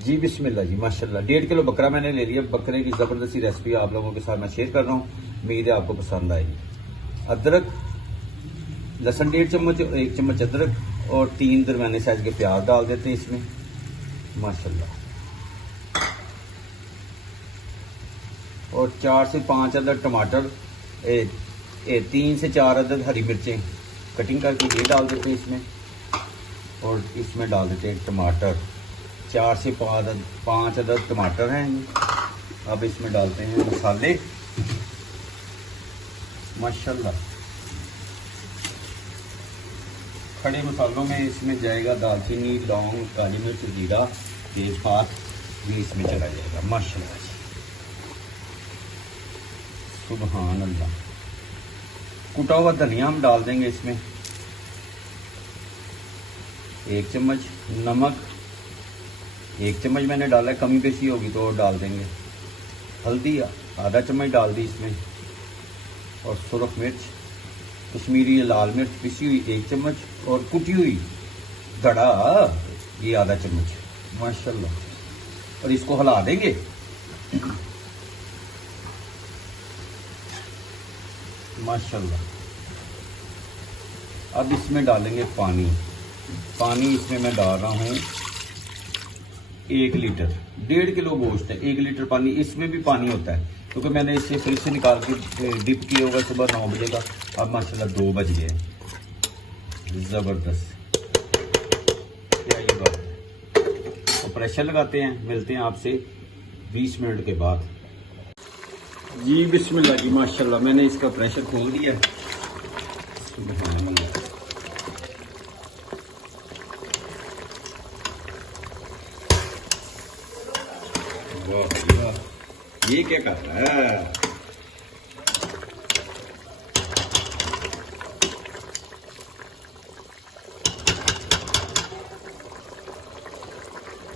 जी बिस्मिल्लाह जी माशाल्लाह। 1.5 किलो बकरा मैंने ले लिया। बकरे की ज़बरदस्ती रेसिपी आप लोगों के साथ मैं शेयर कर रहा हूँ, उम्मीद है आपको पसंद आएगी। अदरक, लहसुन 1.5 चम्मच, 1 चम्मच अदरक और 3 दरमियाने साइज के प्याज डाल देते हैं इसमें माशाल्लाह। और 4 से 5 अदद टमाटर, 3 से 4 अदद हरी मिर्चें कटिंग करके ये डाल देते हैं इसमें। और इसमें डाल देते हैं टमाटर, 4 से 5 अदद टमाटर हैं। अब इसमें डालते हैं मसाले माशाल्लाह। खड़े मसालों में इसमें जाएगा दालचीनी, लौंग, काली मिर्च, जीरा, तेजपात, ये इसमें चला जाएगा माशाल्लाह। सुभान अल्लाह। कुटा हुआ धनिया हम डाल देंगे इसमें, 1 चम्मच। नमक 1 चम्मच मैंने डाला है, कमी बेशी होगी तो डाल देंगे। हल्दी आधा चम्मच डाल दी इसमें। और सुरख मिर्च, कश्मीरी लाल मिर्च पिसी हुई 1 चम्मच और कुटी हुई धड़ा ये आधा चम्मच माशाल्लाह। और इसको हिला देंगे माशाल्लाह। अब इसमें डालेंगे पानी। पानी इसमें मैं डाल रहा हूँ 1 लीटर। 1.5 किलो गोश्त है, 1 लीटर पानी। इसमें भी पानी होता है क्योंकि मैंने इसे फ्रिज से निकाल के डिप किया होगा सुबह 9 बजे का। अब माशाल्लाह 2 बज गए। ज़बरदस्त, क्या ये बात है। तो प्रेशर लगाते हैं, मिलते हैं आपसे 20 मिनट के बाद। जी बिस्मिल्लाह जी माशाल्लाह। मैंने इसका प्रेशर खोल दिया है। वाह वाह, ये क्या कर रहा है।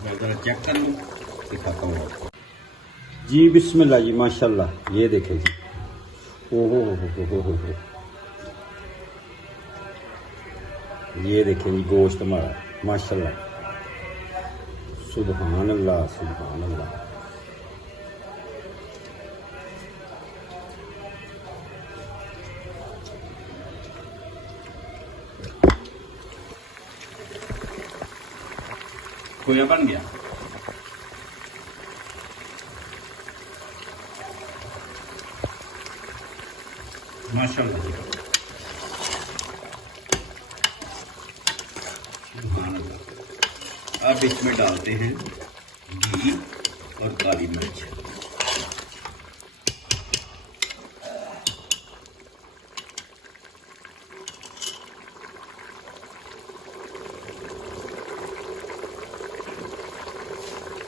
मैं जरा चेक कर लूँ, दिखाता हूँ आपको। जी बिस्मिल्लाह जी माशाल्लाह। ये देखें जी, ओहो हो। ये देखें जी गोश्त हमारा माशाल्लाह। सुभान अल्लाह सुभान अल्लाह। खोया बन गया माशाल्लाह जी। सुभान अल्लाह। अब इसमें डालते हैं घी और काली मिर्च।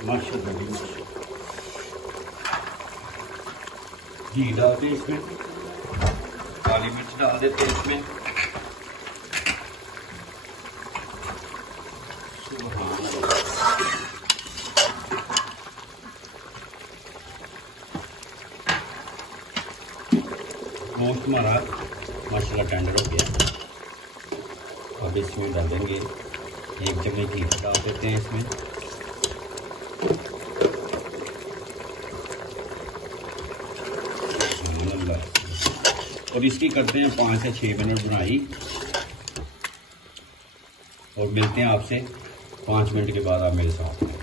माशाल्लाह जी माशाल्लाह। घी डालते हैं इसमें, काली मिर्च डाल देते हैं इसमें। गोश्त हमारा माशाल्लाह टेंडर हो गया। अब इसमें डालेंगे 1 चम्मच घी डाल देते हैं इसमें। और इसकी करते हैं 5 से 6 मिनट बुनाई। और मिलते हैं आपसे 5 मिनट के बाद। आप मेरे साथ हैं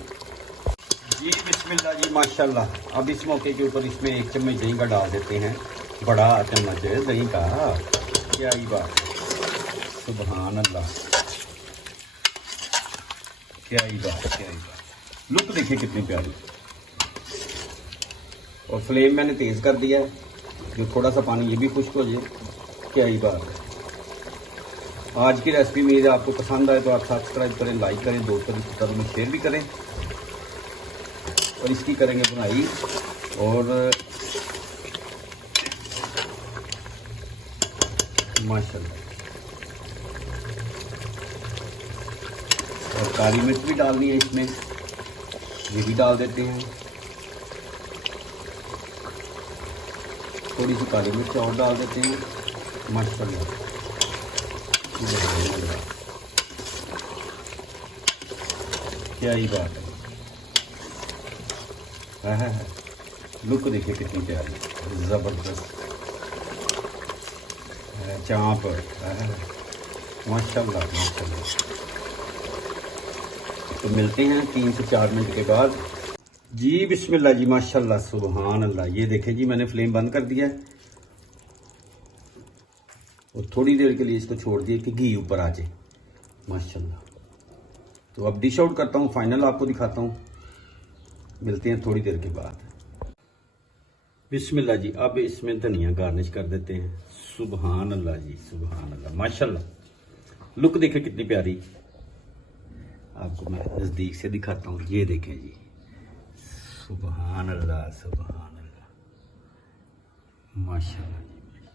जी बिस्मिल्लाह जी माशाल्लाह। अब इस मौके के ऊपर इसमें 1 चम्मच दही का डाल देते हैं, बड़ा चम्मच है दही का। क्या ही बात, सुभान अल्लाह। क्या ही बात, क्या ही बात। लुक देखिए कितनी प्यारी। और फ्लेम मैंने तेज कर दिया है, जो थोड़ा सा पानी ये भी खुश्क हो जाए। क्या ही बात है। आज की रेसिपी मेरी आपको पसंद आए तो आप सब्सक्राइब करें, लाइक करें, दोस्तों रिश्तेदारों में शेयर भी करें। और इसकी करेंगे बुनाई। और माशाल्लाह। और काली मिर्च भी डालनी है इसमें, ये भी डाल देते हैं। थोड़ी सी काली मिर्च और डाल देते हैं माशाल्लाह। क्या ही बात है। लुक देखिए कितनी प्यारी, ज़बरदस्त चाँप, माशाल्लाह माशाल्लाह। तो मिलते हैं 3 से 4 मिनट के बाद जी। बिस्मिल्लाह जी, माशाल्लाह सुभान अल्लाह। ये देखें जी, मैंने फ्लेम बंद कर दिया है और थोड़ी देर के लिए इसको छोड़ दिया कि घी ऊपर आ जाए माशाल्लाह। तो अब डिश आउट करता हूँ, फाइनल आपको दिखाता हूँ। मिलते हैं थोड़ी देर के बाद। बिस्मिल्लाह जी, अब इसमें धनिया गार्निश कर देते हैं। सुभान अल्लाह जी, सुभान अल्लाह माशाल्लाह। लुक देखें कितनी प्यारी, आपको मैं नज़दीक से दिखाता हूँ। ये देखें जी, सुभान अल्लाह सुभान अल्लाह माशाल्लाह जी,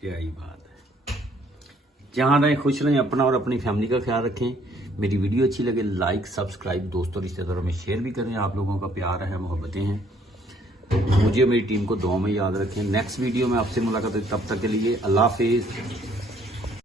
क्या ही बात है। जहाँ रहें खुश रहें, अपना और अपनी फैमिली का ख्याल रखें। मेरी वीडियो अच्छी लगे लाइक सब्सक्राइब, दोस्तों रिश्तेदारों में शेयर भी करें। आप लोगों का प्यार है, मोहब्बतें हैं। मुझे मेरी टीम को दुआ में याद रखें। नेक्स्ट वीडियो में आपसे मुलाकात होगी, तब तक के लिए अल्लाह हाफिज़।